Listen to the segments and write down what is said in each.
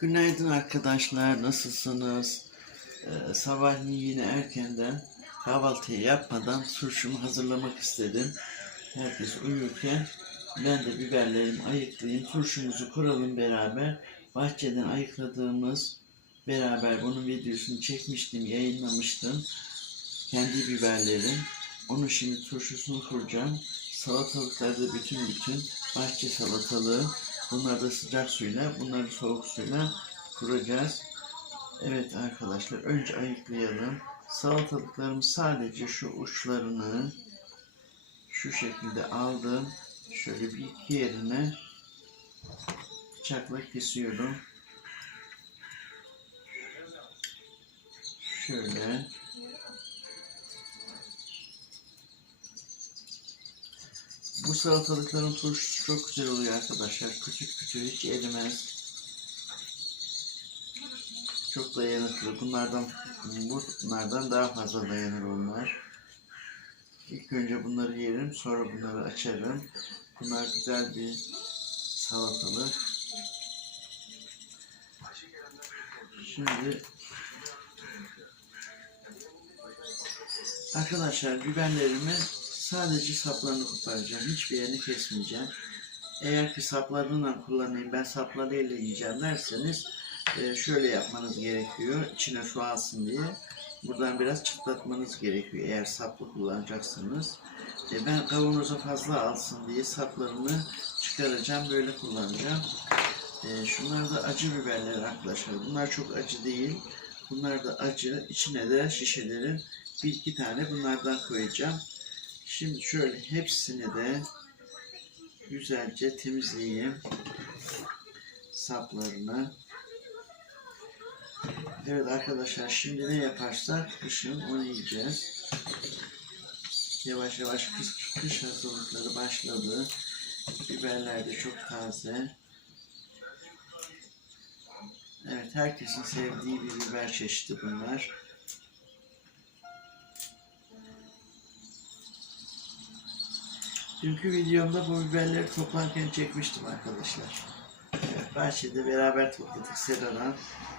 Günaydın arkadaşlar, nasılsınız? Ee, sabahleyin yine erkenden kahvaltıyı yapmadan turşumu hazırlamak istedim. Herkes uyurken ben de biberlerimi ayıklayayım, turşumuzu kuralım beraber. Bahçeden ayıkladığımız beraber bunun videosunu çekmiştim, yayınlamıştım. Kendi biberlerim. Onun şimdi turşusunu kuracağım. Salatalıklar da bütün bütün bahçe salatalığı. Bunları da sıcak suyla, bunları soğuk suyla kuracağız. Evet arkadaşlar, önce ayıklayalım. Salatalıklarımı sadece şu uçlarını şu şekilde aldım. Şöyle bir iki yerine bıçakla kesiyorum. Şöyle. Salatalıkların turşusu çok güzel oluyor arkadaşlar. Küçük küçük hiç erimez. Çok dayanıklı. Bunlardan bunlardan daha fazla dayanır onlar. İlk önce bunları yerim, sonra bunları açarım. Bunlar güzel bir salatalık. Şimdi arkadaşlar biberlerimi sadece saplarını koparacağım. Hiçbir yerini kesmeyeceğim. Eğer ki saplarından kullanayım, ben saplarıyla yiyeceğim derseniz e, şöyle yapmanız gerekiyor. İçine su alsın diye. Buradan biraz çıtlatmanız gerekiyor eğer saplı kullanacaksınız. E, ben kavanoza fazla alsın diye saplarını çıkaracağım. Böyle kullanacağım. E, şunlar da acı biberler arkadaşlar. Bunlar çok acı değil. Bunlar da acı. İçine de şişelerin bir iki tane bunlardan koyacağım. Şimdi şöyle hepsini de güzelce temizleyeyim. Saplarını. Evet arkadaşlar şimdi ne yaparsak kışın onu yiyeceğiz. Yavaş yavaş kış, kış hazırlıkları başladı. Biberler de çok taze. Evet herkesin sevdiği bir biber çeşidi bunlar. Dünkü videomda bu biberleri toplarken çekmiştim arkadaşlar. Bahçede beraber topladık seradan.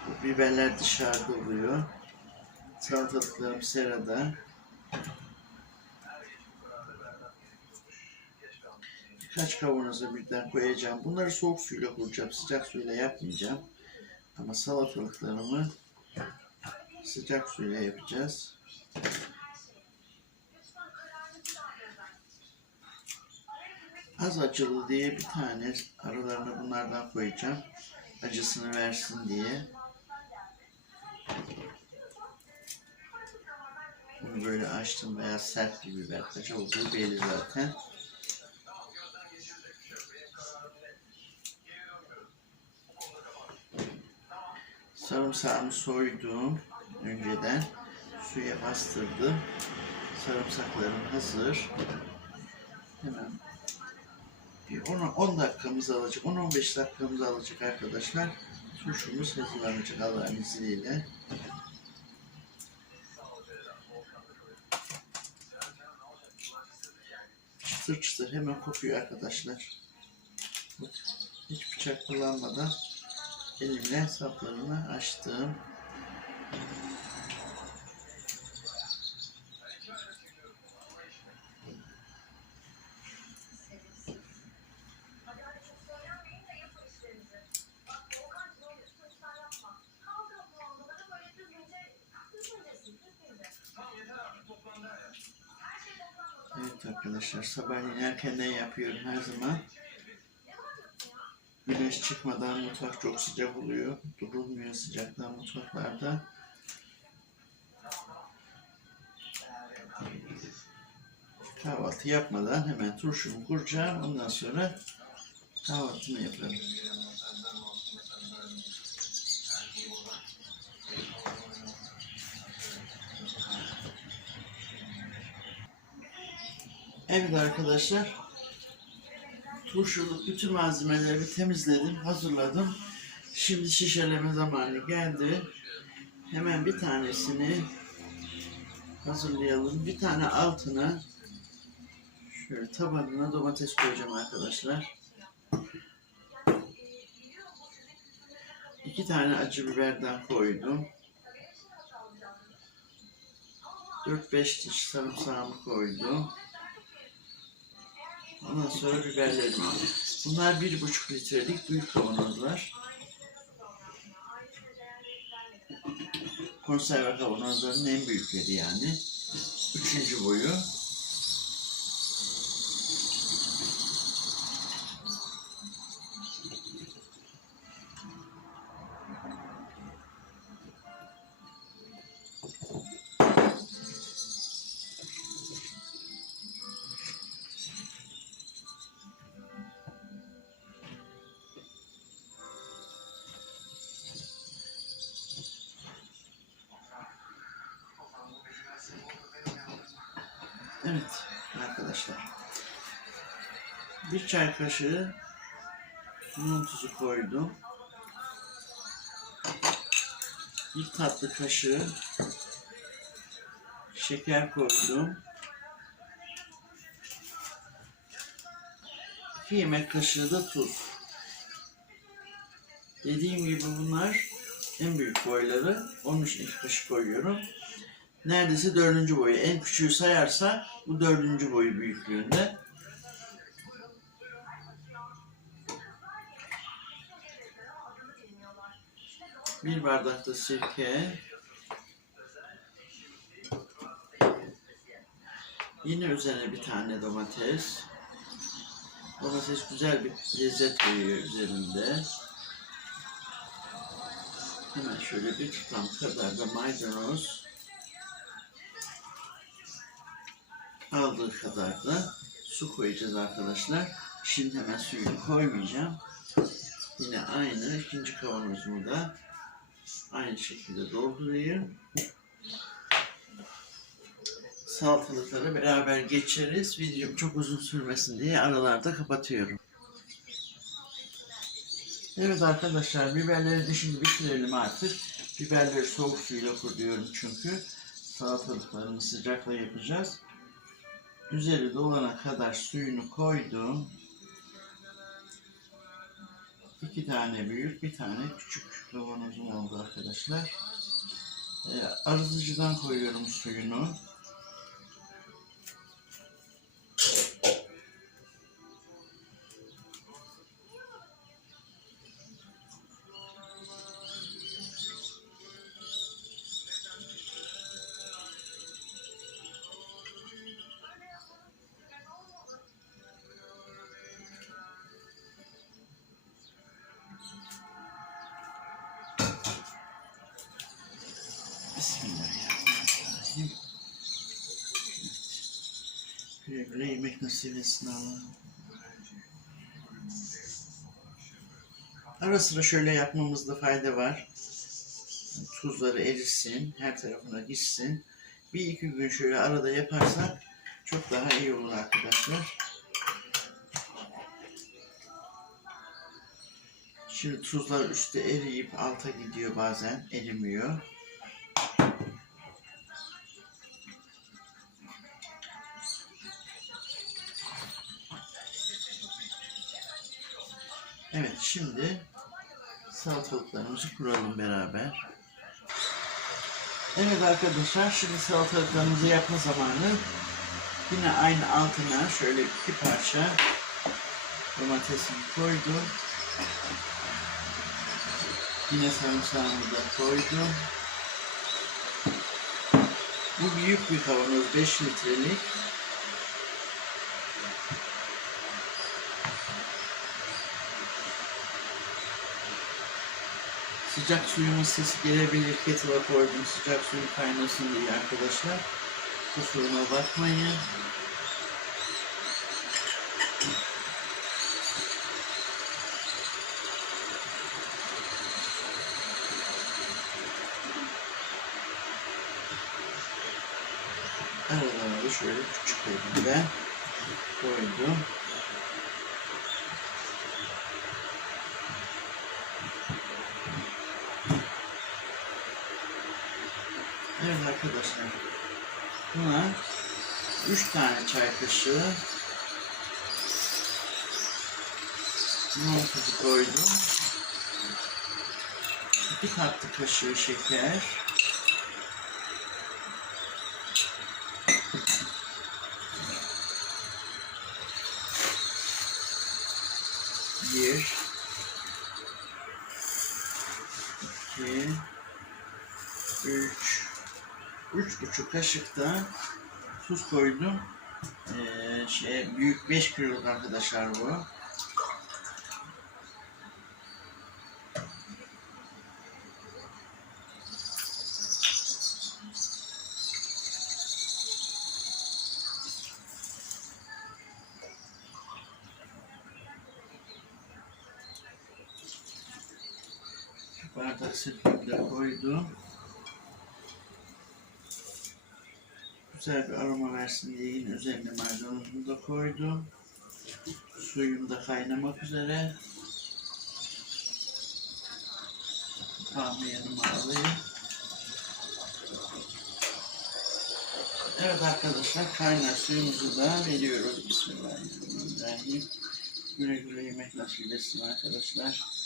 Bu biberler dışarıda oluyor. Salatalıklarım serada. Birkaç kavanoza birden koyacağım. Bunları soğuk suyla kuracağım. Sıcak suyla yapmayacağım. Ama salatalıklarımı sıcak suyla yapacağız. Az acılı diye bir tane aralarına bunlardan koyacağım. Acısını versin diye. Bunu böyle açtım veya sert bir biber acı olduğu belli zaten. Sarımsağımı soydum önceden. Suya bastırdım. Sarımsaklarım hazır. Hemen 10, 10 dakikamız alacak, 10-15 dakikamız alacak arkadaşlar. Turşumuz hazırlanacak Allah'ın izniyle. Çıtır çıtır hemen kopuyor arkadaşlar. Hiç bıçak kullanmadan elimle saplarını açtım. Evet arkadaşlar sabahleyin erkenden yapıyorum her zaman. Güneş çıkmadan mutfak çok sıcak oluyor. Durulmuyor sıcaktan mutfaklarda. Kahvaltı yapmadan hemen turşumu kuracağım. Ondan sonra kahvaltımı yaparım. Evet arkadaşlar. Turşuluk bütün malzemeleri temizledim, hazırladım. Şimdi şişeleme zamanı geldi. Hemen bir tanesini hazırlayalım. Bir tane altına şöyle tabanına domates koyacağım arkadaşlar. İki tane acı biberden koydum. 4-5 diş sarımsağımı koydum. Ondan sonra biberlerimi aldım. Bunlar bir buçuk litrelik büyük kavanozlar. Konserve kavanozların en büyükleri yani. Üçüncü boyu. Evet arkadaşlar. Bir çay kaşığı limon tuzu koydum. Bir tatlı kaşığı şeker koydum. İki yemek kaşığı da tuz. Dediğim gibi bunlar en büyük boyları. Onun için kaşık koyuyorum neredeyse dördüncü boyu. En küçüğü sayarsa bu dördüncü boyu büyüklüğünde. Bir bardak da sirke. Yine üzerine bir tane domates. Domates güzel bir lezzet veriyor üzerinde. Hemen şöyle bir tutam kadar da maydanoz. Aldığı kadar da su koyacağız arkadaşlar. Şimdi hemen suyunu koymayacağım. Yine aynı ikinci kavanozumu da aynı şekilde doldurayım. Salatalıkları beraber geçeriz. Videom çok uzun sürmesin diye aralarda kapatıyorum. Evet arkadaşlar biberleri de şimdi bitirelim artık. Biberleri soğuk suyla kuruyorum çünkü. Salatalıklarını sıcakla yapacağız. Üzeri dolana kadar suyunu koydum. İki tane büyük, bir tane küçük kavanozum oldu arkadaşlar. Ee, arıtıcıdan koyuyorum suyunu. Bismillahirrahmanirrahim. Güle yemek nasip etsin Allah. Ara sıra şöyle yapmamızda fayda var. Tuzları erisin, her tarafına gitsin. Bir iki gün şöyle arada yaparsak çok daha iyi olur arkadaşlar. Şimdi tuzlar üstte eriyip alta gidiyor bazen, erimiyor. Salatalıklarımızı kuralım beraber. Evet arkadaşlar şimdi salatalıklarımızı yapma zamanı. Yine aynı altına şöyle iki parça domatesimi koydum. Yine sarımsağımı da koydum. Bu büyük bir kavanoz 5 litrelik. Sıcak suyumun sesi gelebilir. Kettle'a koydum sıcak suyu kaynasın diye arkadaşlar. Kusuruma bakmayın. Aralarına da şöyle küçük elimle koydum. Evet arkadaşlar. Buna 3 tane çay kaşığı limon tuzu koydum. Bir tatlı kaşığı şeker. Bir. iki, üç, üç buçuk kaşık da tuz koydum. Ee, şey büyük 5 kiloluk arkadaşlar bu. bardak sirkemle koydum. Güzel bir aroma versin diye yine üzerine maydanozumu da koydum. Suyum da kaynamak üzere. Kapağımı yanıma alayım. Evet arkadaşlar kaynar suyumuzu da veriyoruz. Bismillahirrahmanirrahim. Güle güle yemek nasip etsin arkadaşlar.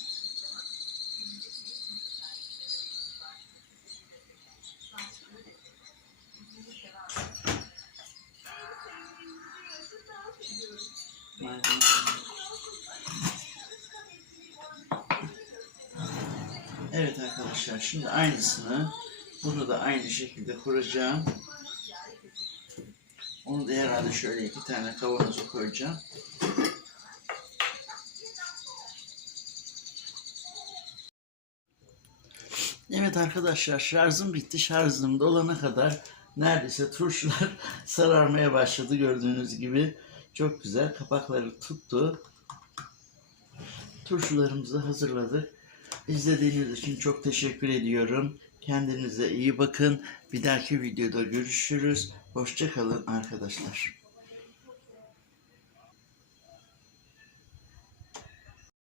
Evet arkadaşlar şimdi aynısını bunu da aynı şekilde kuracağım. Onu da herhalde şöyle iki tane kavanoza koyacağım. Evet arkadaşlar şarjım bitti. Şarjım dolana kadar neredeyse turşular sararmaya başladı gördüğünüz gibi. Çok güzel kapakları tuttu. Turşularımızı hazırladık. İzlediğiniz için çok teşekkür ediyorum. Kendinize iyi bakın. Bir dahaki videoda görüşürüz. Hoşçakalın arkadaşlar.